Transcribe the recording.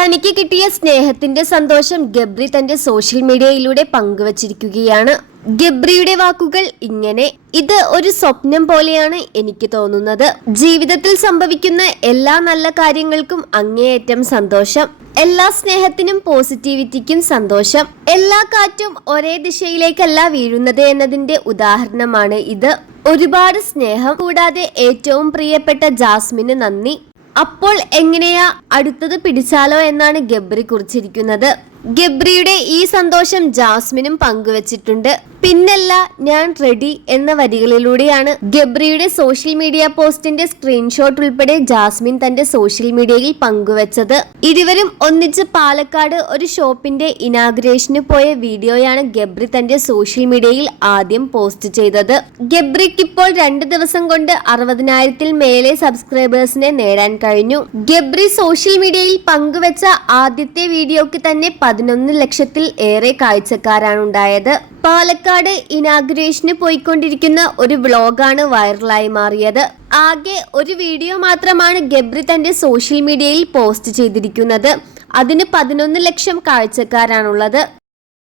തനിക്ക് കിട്ടിയ സ്നേഹത്തിന്റെ സന്തോഷം ഗബ്രി തന്റെ സോഷ്യൽ മീഡിയയിലൂടെ പങ്കുവച്ചിരിക്കുകയാണ്. ഗബ്രിയുടെ വാക്കുകൾ ഇങ്ങനെ ഇത് ഒരു സ്വപ്നം പോലെയാണ് എനിക്ക് തോന്നുന്നത്. ജീവിതത്തിൽ സംഭവിക്കുന്ന എല്ലാ നല്ല കാര്യങ്ങൾക്കും അങ്ങേയറ്റം സന്തോഷം. എല്ലാ സ്നേഹത്തിനും പോസിറ്റിവിറ്റിക്കും സന്തോഷം. എല്ലാ കാറ്റും ഒരേ ദിശയിലേക്കല്ല വീഴുന്നത് എന്നതിന്റെ ഉദാഹരണമാണ് ഇത്. ഒരുപാട് സ്നേഹം കൂടാതെ ഏറ്റവും പ്രിയപ്പെട്ട ജാസ്മിന് നന്ദി. അപ്പോൾ എങ്ങനെയാ അടുത്തത് പിടിച്ചാലോ എന്നാണ് ഗബ്രി കുറിച്ചിരിക്കുന്നത്. ഗബ്രിയുടെ ഈ സന്തോഷം ജാസ്മിനും പങ്കുവച്ചിട്ടുണ്ട്. പിന്നല്ല ഞാൻ റെഡി എന്ന വരികളിലൂടെയാണ് ഗബ്രിയുടെ സോഷ്യൽ മീഡിയ പോസ്റ്റിന്റെ സ്ക്രീൻഷോട്ട് ഉൾപ്പെടെ ജാസ്മിൻ തന്റെ സോഷ്യൽ മീഡിയയിൽ പങ്കുവച്ചത്. ഇരുവരും ഒന്നിച്ച് പാലക്കാട് ഒരു ഷോപ്പിന്റെ ഇനാഗ്രേഷന് പോയ വീഡിയോയാണ് ഗബ്രി തന്റെ സോഷ്യൽ മീഡിയയിൽ ആദ്യം പോസ്റ്റ് ചെയ്തത്. ഗബ്രിക്ക് ഇപ്പോൾ രണ്ട് ദിവസം കൊണ്ട് അറുപതിനായിരത്തിൽ മേലെ സബ്സ്ക്രൈബേഴ്സിനെ നേടാൻ കഴിഞ്ഞു. ഗബ്രി സോഷ്യൽ മീഡിയയിൽ പങ്കുവച്ച ആദ്യത്തെ വീഡിയോക്ക് തന്നെ പതിനൊന്ന് ലക്ഷത്തിൽ ഏറെ കാഴ്ചക്കാരാണ് ഉണ്ടായത് പാലക്കാട് ഇനാഗ്രേഷന് പോയിക്കൊണ്ടിരിക്കുന്ന ഒരു വ്ളോഗാണ് വൈറലായി മാറിയത്. ആകെ ഒരു വീഡിയോ മാത്രമാണ് ഗബ്രി തന്റെ സോഷ്യൽ മീഡിയയിൽ പോസ്റ്റ് ചെയ്തിരിക്കുന്നത്. അതിന് പതിനൊന്ന് ലക്ഷം കാഴ്ചക്കാരാണുള്ളത്.